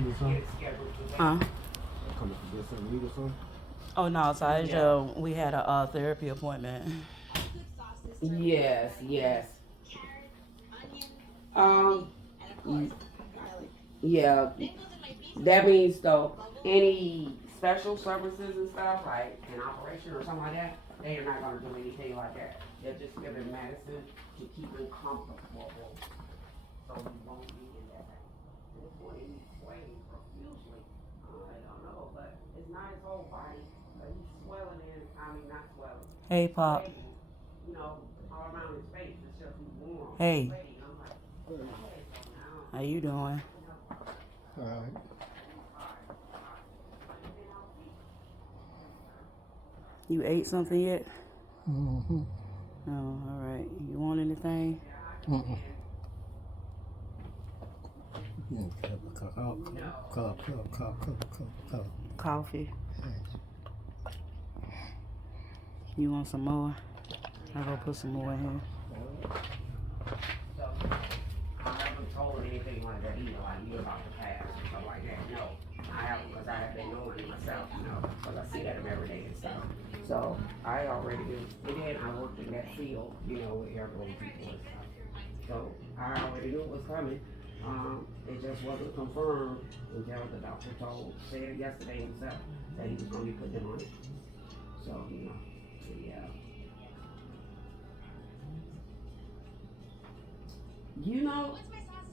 eat or something? Huh? Come up to get something to eat or something? Oh no, so I just, we had a therapy appointment. Yes, yes. Um, yeah. That means though, any special services and stuff, like an operation or something like that, they are not gonna do anything like that. They're just giving medicine to keep him comfortable, so he won't be in that pain. This boy, he's swaying profusely. I don't know, but it's not his whole body, but he's swelling in, I mean, not swelling, Hey, Pop. sweating, all around his face. It's just he's warm, Hey, sweaty. I'm like, okay, so now, how you doing? Alright. You ate something yet? Mm-hmm. Oh, all right. You want anything? Mm-mm. Yeah, cup. Coffee. You want some more? I'll go put some more in here. So, I haven't told anything like that either, like you about to pass or something like that. No, I haven't, because I have been knowing it myself, because I see that him every day and stuff. So, I already knew. And then I worked in that field, with elderly people and stuff. So, I already knew it was coming. It just wasn't confirmed until the doctor said it yesterday himself that he was going to be putting him on it. So, yeah.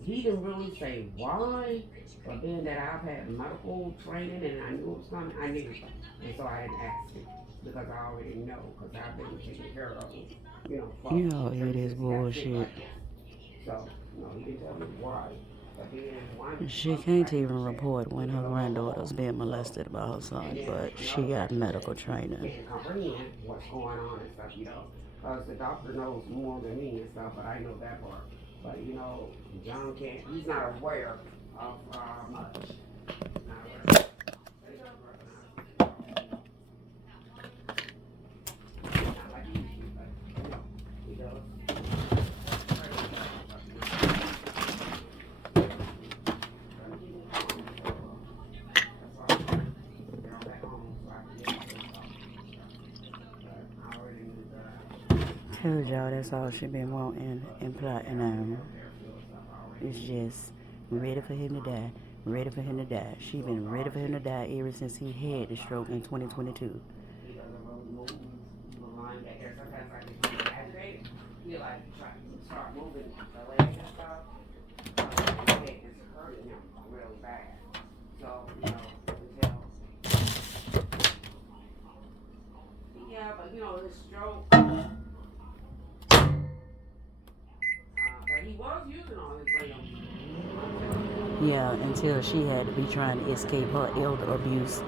He didn't really say why, but being that I've had medical training and I knew it was coming, I knew. And so I didn't ask him because I already know because I've been taking care of him, You know it is bullshit. So, he didn't tell me why. But then She can't even report when her granddaughter's being molested by her son, but she got medical training. Can't comprehend what's going on and stuff, because the doctor knows more than me and stuff, but I know that part. But John can't. He's not aware of much. Not aware. Not like he used to, but he does. Told y'all that's all she been wanting and plotting on. It's just ready for him to die. Ready for him to die. She been ready for him to die ever since he had the stroke in 2022. He like start moving the leg and stuff. The leg is hurting him really bad. So, until his stroke. But he was using all his limbs. Yeah, until she had to be trying to escape her elder abuse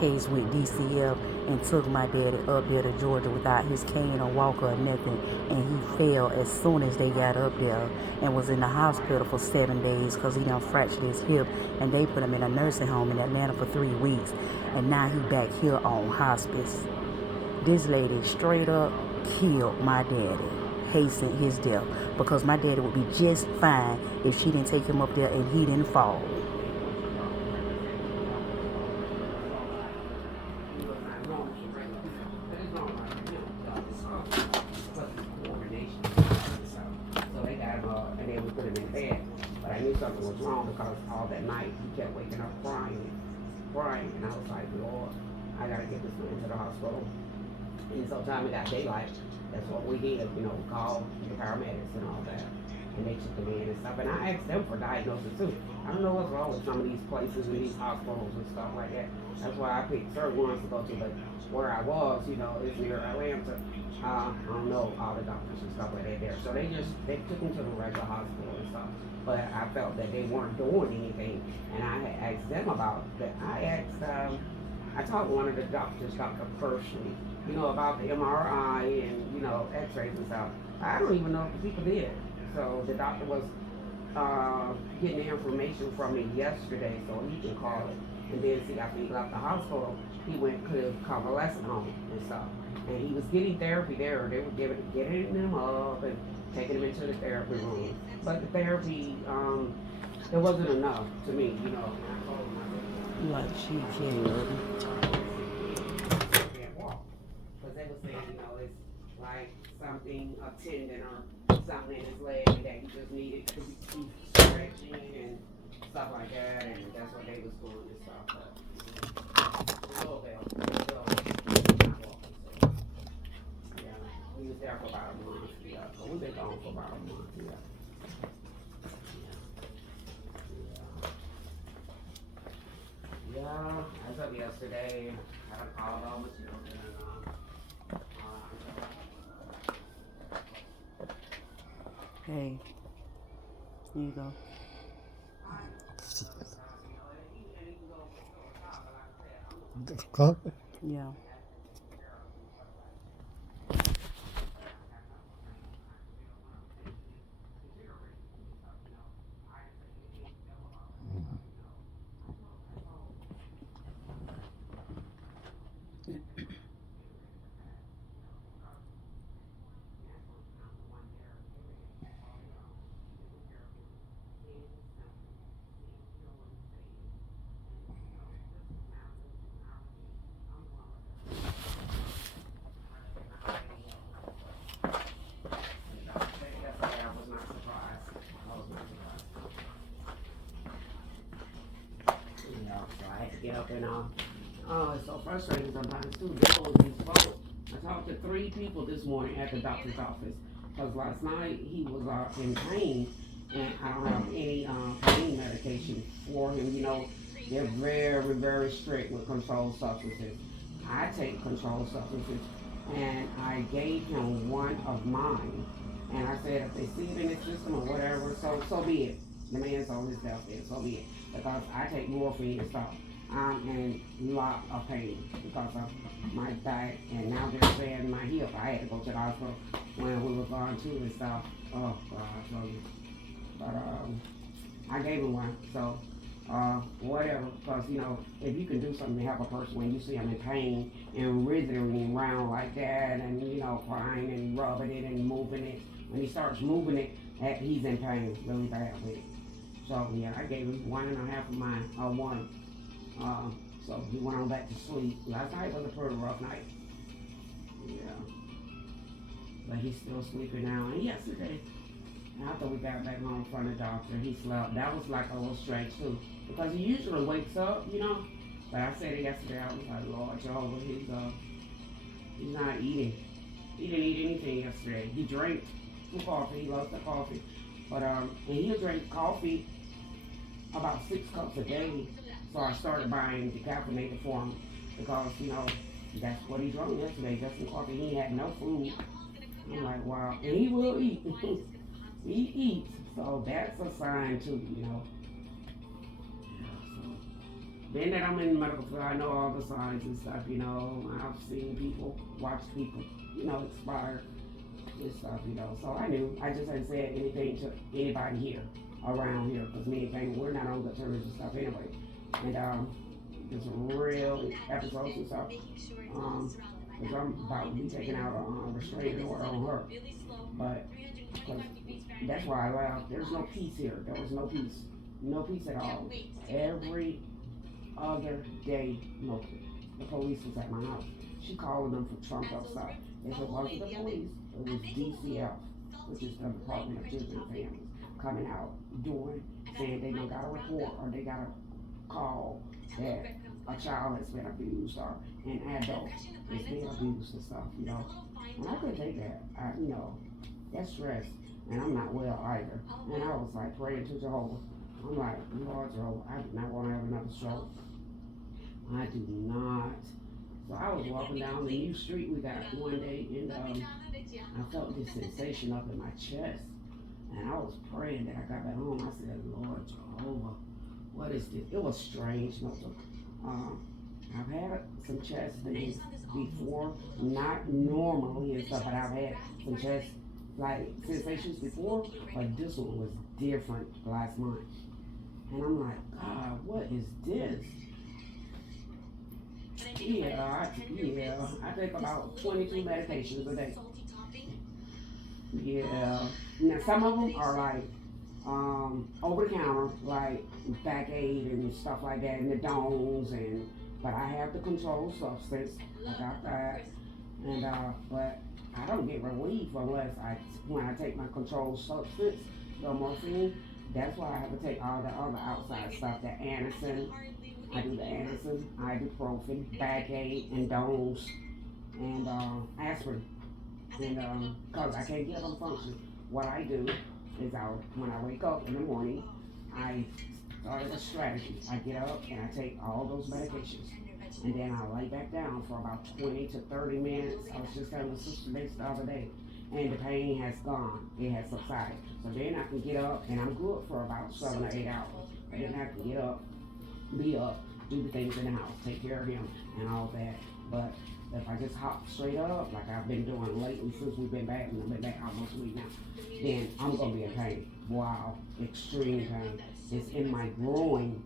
case with DCF and took my daddy up there to Georgia without his cane or walker or nothing, and he fell as soon as they got up there and was in the hospital for 7 days because he done fractured his hip, and they put him in a nursing home in Atlanta for 3 weeks, and now he back here on hospice. This lady straight up killed my daddy, hastened his death, because my daddy would be just fine if she didn't take him up there and he didn't fall. Something was wrong because all that night he kept waking up crying, and I was like, Lord, I gotta get this man to the hospital. And so time it got daylight, that's what we did, call the paramedics and all that. And they took him in and stuff. And I asked them for diagnosis too. I don't know what's wrong with some of these places and these hospitals and stuff like that. That's why I picked certain ones to go to. But where I was, is near Atlanta. I don't know all the doctors and stuff like that there. So they took him to the regular hospital and stuff. But I felt that they weren't doing anything. And I had asked them about that. I talked to one of the doctors, Dr. Pershing, about the MRI and, x-rays and stuff. I don't even know if the people did. So the doctor was getting the information from me yesterday so he can call it. And then see, after he left the hospital, he went to the convalescent home and stuff. And he was getting therapy there. They were getting him up and taking him into the therapy room. But the therapy it wasn't enough to me, you know. And I told him, Like she cared. can't walk. Because they were saying, you know, it's like something, a tendon or something in his leg that he just needed to keep stretching and stuff like that. And that's what they was doing and stuff. But a little bit, still not walking. So, yeah, we was there for about a month. Yeah, so we've been gone for about a month. Yeah. Yeah, as of yesterday, I called all my children and Hey, here you go. Coffee? Yeah. I was not surprised. I was not surprised. Yeah, so I had to get up and oh, it's so frustrating sometimes too. Dealing with these folks. I talked to 3 people this morning at the doctor's office because last night he was in pain and I don't have any pain medication for him. You know, they're very, very strict with controlled substances. I take controlled substances and I gave him one of mine. And I said, if they see it in his system or whatever, so be it. The man's on his deathbed, so be it. Because I take morphine and stuff. I'm in a lot of pain because of my back, and now they're saying my hip. I had to go to the hospital when we were going to and stuff. Oh God, I tell you. But I gave him one, so whatever. Because you know, if you can do something to help a person when you see them in pain and writhing around like that, and you know, crying and rubbing it and moving it. When he starts moving it, he's in pain really bad with it. So yeah, I gave him 1.5 of mine, one. So he went on back to sleep. Last night was a pretty rough night. Yeah. But he's still sleeping now. And yesterday, after we got back home from the doctor, he slept. That was like a little strange too. Because he usually wakes up, you know. But I said it yesterday, I was like, Lord Jehovah, he's not eating. He didn't eat anything yesterday. He drank some coffee, he loves the coffee. But and he'll drink coffee about 6 cups a day. So I started buying decaffeinated for him because, you know, that's what he drank yesterday, just some coffee. He had no food. I'm like, wow. And he will eat. He eats. So that's a sign too, you know. So, being that I'm in the medical field, I know all the signs and stuff, you know. I've seen people, watched people, you know, expire and stuff, you know. So I knew. I just hadn't said anything to anybody here, around here, because me and Payne, we're not on good terms and stuff anyway. And there's some real episodes and stuff. Because I'm about to be taking out a restraining order on her. But cause that's why I left. There's no peace here. There was no peace. No peace at all. Every other day, no, the police was at my house. She called them for trumped up stuff. If it wasn't the police, it was DCF, which is the Department of Children and Families, coming out saying they don't got a report or they got a call that a child has been abused or an adult has been abused and stuff, you know. And I couldn't take that. You know, that's stress. And I'm not well either. And I was like praying to Jehovah. I'm like, Lord Jehovah, I do not want to have another stroke. I do not. So I was walking down the new street we got one day and I felt this sensation up in my chest. And I was praying that I got back home. I said, Lord Jehovah, what is this? It was strange. I've had some chest things before, not normally and stuff, but I've had some chest like sensations before, but this one was different last month. And I'm like, God, what is this? I take about 22 medications a day. Yeah. Now some of them are like over the counter, like Back-Aid and stuff like that, and the Domes, but I have the controlled substance. I got that, but I don't get relief unless when I take my controlled substance, the morphine. That's why I have to take all the other outside stuff, the Anacin. I do the Anacin, ibuprofen, Back-Aid, and Domes, and aspirin. And because I can't get up and function, what I do is when I wake up in the morning, I started a strategy. I get up and I take all those medications. And then I lay back down for about 20 to 30 minutes. I was just telling the sister this the other day. And the pain has gone. It has subsided. So then I can get up and I'm good for about 7 or 8 hours. I didn't have to get up, be up, do the things in the house, take care of him and all that. But if I just hop straight up, like I've been doing lately since we've been back, and I've been back almost a week now, then I'm gonna be in pain. Wow, extreme pain. It's in my groin.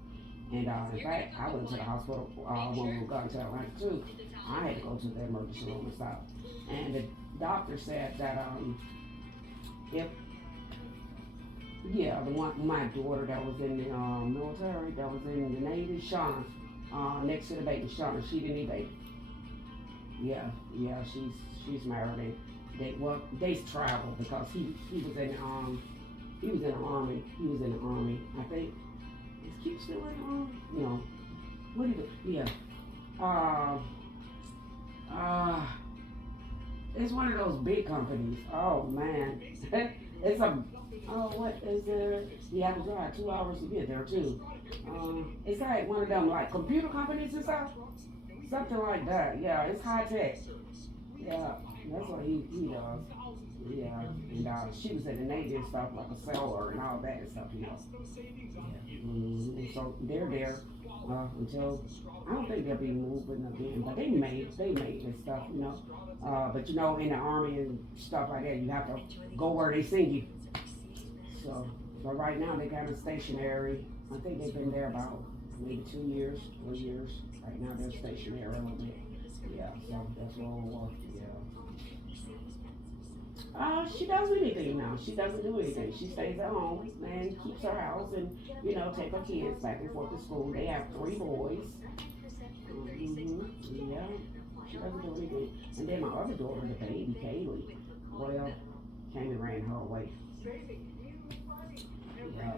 And in fact, I went to the hospital when we were going to Atlanta too. I had to go to the emergency room and stuff. And the doctor said that my daughter that was in the military, that was in the Navy, Shauna, next to the baby, Shauna, she didn't need baby. Yeah, she's married. They traveled because he was in the army. He was in the army. I think is Keith still in the army? No. What do you do? Yeah. It's one of those big companies. Oh man. What is there? You have to drive 2 hours to get there too. It's like one of them like computer companies and stuff. Something like that. Yeah, it's high tech. Yeah, that's what he does. Yeah, and she was in the Navy and stuff, like a sailor and all that and stuff, you know. So they're there until I don't think they'll be moving again, but they made this stuff, you know. But you know, in the army and stuff like that, you have to go where they send you. So, but right now they got them stationary. I think they've been there about maybe 2 years, 3 years. Right now they're stationary a little bit. Yeah, so that's what we'll work. Yeah. She doesn't do anything now. She doesn't do anything. She stays at home and keeps her house and, you know, take her kids back and forth to school. They have 3 boys. Yeah. She doesn't do anything. And then my other daughter, the baby, Kaylee, well, came and ran her away. Yeah.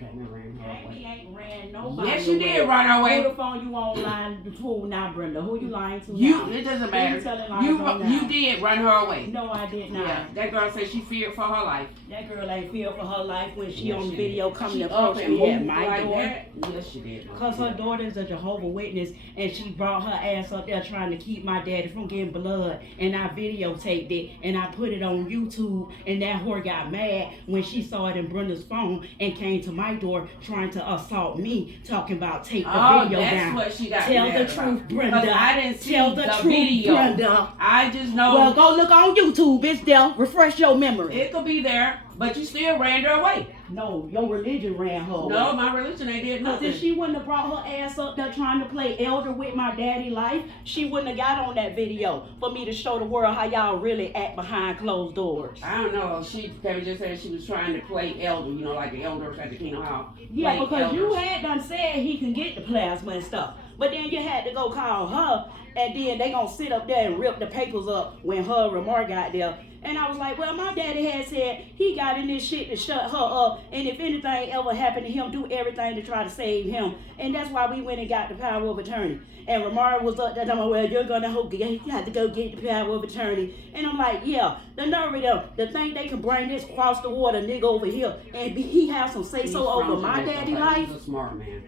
Came and ran her away. Amy ain't ran nobody. Yes, you did run her away. Who the phone you online to now, Brenda? Who you lying to You, now? it doesn't Who you matter. telling lies on now? You did run her away. No, I did not. Yeah, that girl said she feared for her life. That girl ain't feel for her life when she Yes, on she video did. coming She to up approach and me at moved my like door. that. Yes, she did. Because her daughter's a Jehovah Witness and she brought her ass up there trying to keep my daddy from getting blood. And I videotaped it and I put it on YouTube. And that whore got mad when she saw it in Brenda's phone and came to my door trying to assault me, talking about take the video that's down. What she got Tell mad the about. truth, Brenda. 'Cause I didn't see Tell the the truth, video. Brenda. I just know. Well, go look on YouTube. It's there. Refresh your memory. It could be there, but you still ran her away. No, your religion ran her away. No, my religion ain't did Because nothing. if she wouldn't have brought her ass up there trying to play elder with my daddy life, she wouldn't have got on that video for me to show the world how y'all really act behind closed doors. I don't know. She just said she was trying to play elder, you know, like the elders at the Kingdom Hall. Yeah, Play because you elders. had done said he can get the plasma and stuff. But then you had to go call her, and then they gonna sit up there and rip the papers up when her remark got there. And I was like, well, my daddy had said he got in this shit to shut her up, and if anything ever happened to him, do everything to try to save him. And that's why we went and got the power of attorney. And Ramara was up there talking about, well, you're gonna you have to go get the power of attorney. And I'm like, yeah, the nerve of them, the thing they can bring this cross the water nigga over here, and he have some say so over my daddy life. He's a smart man.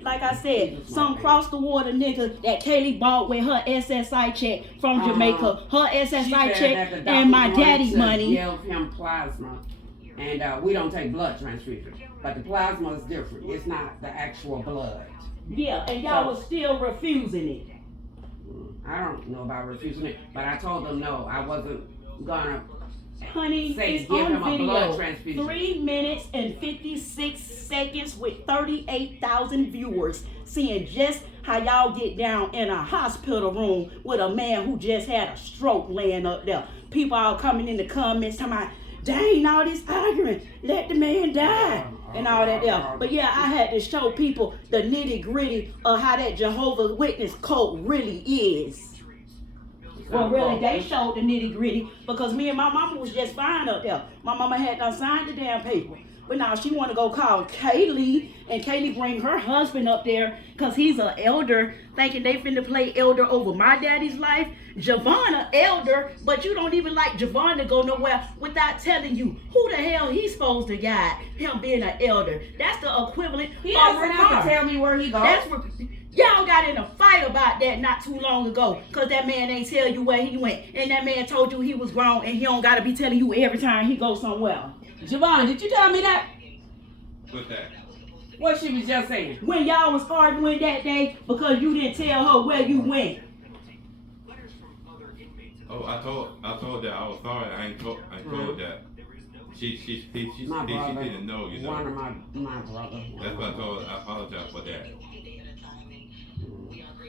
Like I said, some cross the water nigga that Kaylee bought with her SSI check from Jamaica, her SSI check and my daddy's money. Give him plasma, and we don't take blood transfusion, but the plasma is different. It's not the actual blood. Yeah, and y'all was still refusing it. I don't know about refusing it, but I told them no, I wasn't gonna. Honey, it's give on him a blood video. transfusion. 3 minutes and 56 seconds with 38,000 viewers seeing just how y'all get down in a hospital room with a man who just had a stroke laying up there. People all coming in the comments talking about, dang, all this arguing, let the man die, and all that there. But yeah, I had to show people the nitty gritty of how that Jehovah Witness cult really is. Well, really, they showed the nitty gritty because me and my mama was just fine up there. My mama had done signed the damn paper. But now she want to go call Kaylee, and Kaylee bring her husband up there because he's an elder, thinking they finna play elder over my daddy's life. Javon an elder, but you don't even like Javon to go nowhere without telling you who the hell he's supposed to guide, him being an elder. That's the equivalent He of doesn't have to tell me where he goes. That's what, y'all got in a fight about that not too long ago because that man ain't tell you where he went. And that man told you he was grown and he don't got to be telling you every time he goes somewhere. Javon, did you tell me that? What's that? What she was just saying? When y'all was arguing that day because you didn't tell her where you went. Oh, I told that I was sorry. I told that. She didn't know, you know. One of my brothers. That's what I told her. I apologize for that.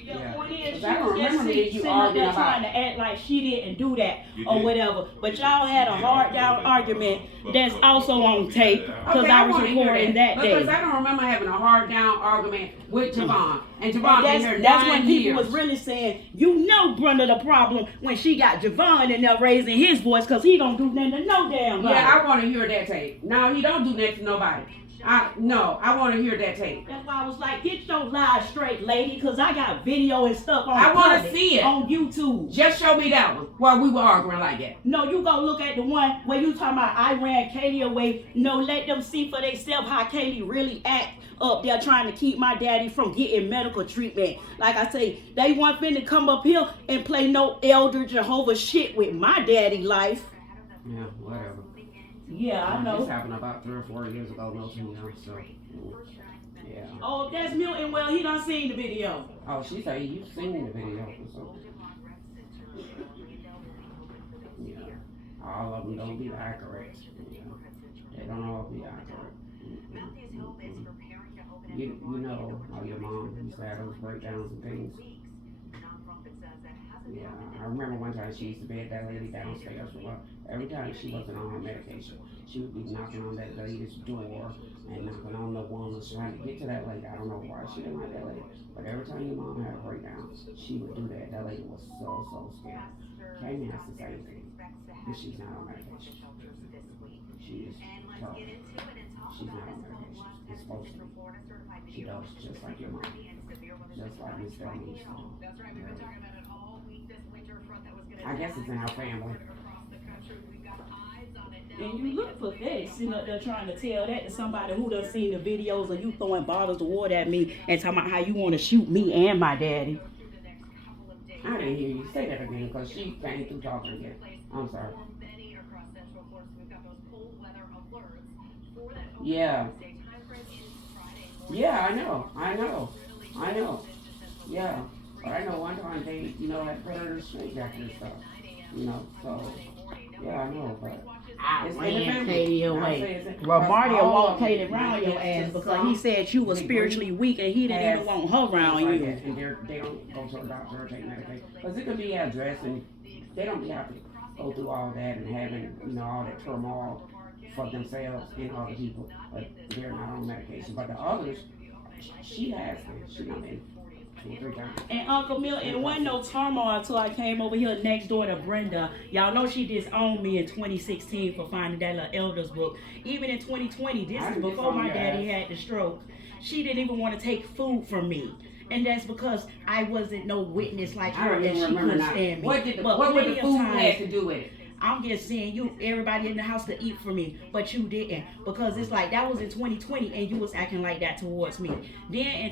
Yeah. Point is, she I don't was just remember you sitting up there arguing trying about. to act like she didn't do that You or did. whatever. But y'all had a hard down argument that's also on tape because Okay, I was wanna hear recording that day. Because I don't remember having a hard down argument with Javon. And Javon been here That's 9 when people years. was really saying, you know, Brenda, the problem when she got Javon and they're raising his voice because he don't do nothing to no damn body. Yeah, I want to hear that tape. No, he don't do that to nobody. I want to hear that tape. That's why I was like, get your lies straight, lady, because I got video and stuff on I wanna public, see it. on YouTube. Just show me that one while we were arguing like that. No, you go look at the one where you talking about I ran Katie away. No, let them see for themselves how Katie really act up there trying to keep my daddy from getting medical treatment. Like I say, they want finna come up here and play no elder Jehovah shit with my daddy life. Yeah, whatever. Yeah, I know. This happened about 3 or 4 years ago, no too young, so yeah. Oh, that's Milton. Well, he done seen the video. Oh, she said you've seen the video or something. Yeah. All of them don't be accurate. Yeah. They don't all be accurate. You know how your mom used to have those breakdowns and things. Yeah, I remember one time she used to bed that lady downstairs for what? Every time she wasn't on her medication, she would be knocking on that lady's door and knocking on the woman's trying to get to that lady. I don't know why she didn't like that lady, but every time your mom had a breakdown, she would do that. That lady was so scared. Kami has the same thing, but she's not on medication. She is tough. She's not on medication. It's supposed to be. She does just like your mom, just like Miss Delmy. I guess it's in our family. And you look pathetic sitting up there trying to tell that to somebody who done seen the videos of you throwing bottles of water at me and talking about how you want to shoot me and my daddy. I didn't hear you say that again because she came through talking again. I'm sorry. Yeah. Yeah, I know. Yeah. But I know one time they, had predator snake after and stuff. So, yeah, I know, but. I It's ran independent. Katie I say away. it's- Romario all walked of them. Katie around your It's ass just because some he said you was degree spiritually weak and he didn't even has want her around things like you. that, and they don't go to a doctor or take medication. Because it could be addressed and they don't have to go through all that and having, all that turmoil for themselves and other people. But they're not on medication. But the others, she has them. She done been 2 or 3 times. And Uncle Milton, it wasn't no turmoil until I came over here next door to Brenda. Y'all know she disowned me in 2016 for finding that little elders book. Even in 2020, this I is didn't before disown my your daddy ass. had the stroke. She didn't even want to take food from me. And that's because I wasn't no witness like I her don't and even she remember couldn't now. stand me. What would But the plenty of food times- have to do with it? I'm just saying everybody in the house could eat for me, but you didn't. Because it's like that was in 2020 and you was acting like that towards me. Then in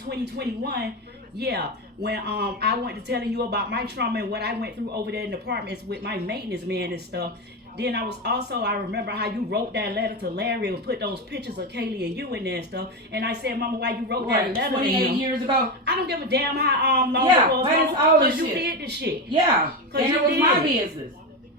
2021, yeah, when I went to telling you about my trauma and what I went through over there in the apartments with my maintenance man and stuff. Then I remember how you wrote that letter to Larry and put those pictures of Kaylee and you in there and stuff. And I said, Mama, why you wrote that letter to 28 him? years ago? I don't give a damn how long Yeah, it was. but it's all this you shit. did this shit. Yeah, 'Cause and you it was my did. business.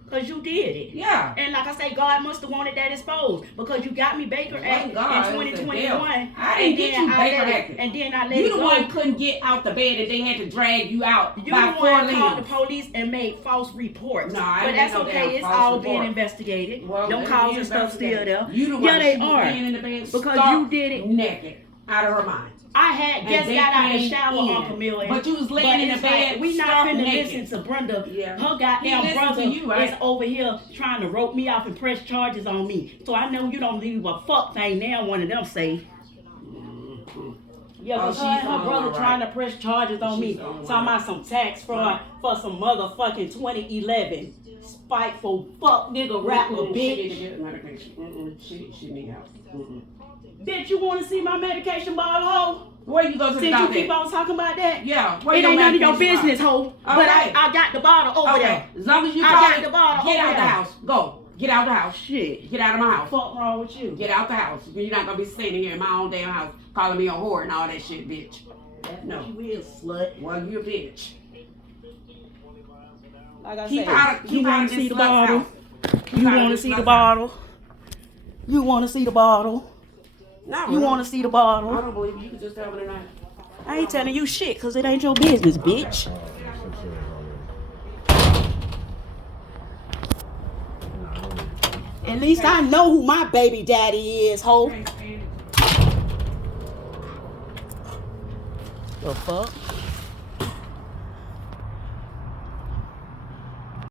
Because you did it. Yeah. And like I say, God must have wanted that exposed. Because you got me Baker Act in 2021. I didn't get you Baker Act. And then I let You it the go. one couldn't get out the bed and they had to drag you out You by the 4 one called the limbs. police and made false reports. No, I but didn't that's know okay. damn It's false all report. being investigated. Well, Them they calls being and stuff still investigated. there. You the one Yeah, they she was are. laying in the bed, Because stark you did it. naked, out of her mind. I had And just they got out of the came shower, in. Uncle Millie. But you was laying in the it's bed, like, we not stark finna naked. listen to Brenda. Yeah. Her He goddamn listened brother to you, right? is over here trying to rope me off and press charges on me. So I know you don't leave a fuck thing now. One of them say. Yeah, because she's her on brother right. trying to press charges on me. She's on Talking about some tax fraud for some motherfucking 2011 spiteful fuck nigga rapper She need to bitch. get medication. She need help. Bitch, you want to see my medication bottle, hoe? Where you go to the Since you doctor? keep on talking about that? Yeah. Where It your ain't none of your medication business, bottle? hoe. But Okay. I got the bottle over Okay. there. As long as you I call got it, the bottle get over out the there. house. Go. Get out the house. Shit. Get out of my house. Fuck wrong with you? Get out the house. You're not gonna be sitting here in my own damn house calling me a whore and all that shit, bitch. That's No. what you is, slut. Well, you a bitch. Like I Keep said, out of you this want to see the slut's bottle? house. You want to see the bottle? You want to see the bottle? No, You want to see the bottle? I don't believe you. You can just tell me tonight. I ain't telling you shit because it ain't your business, bitch. At least I know who my baby daddy is, ho. The fuck?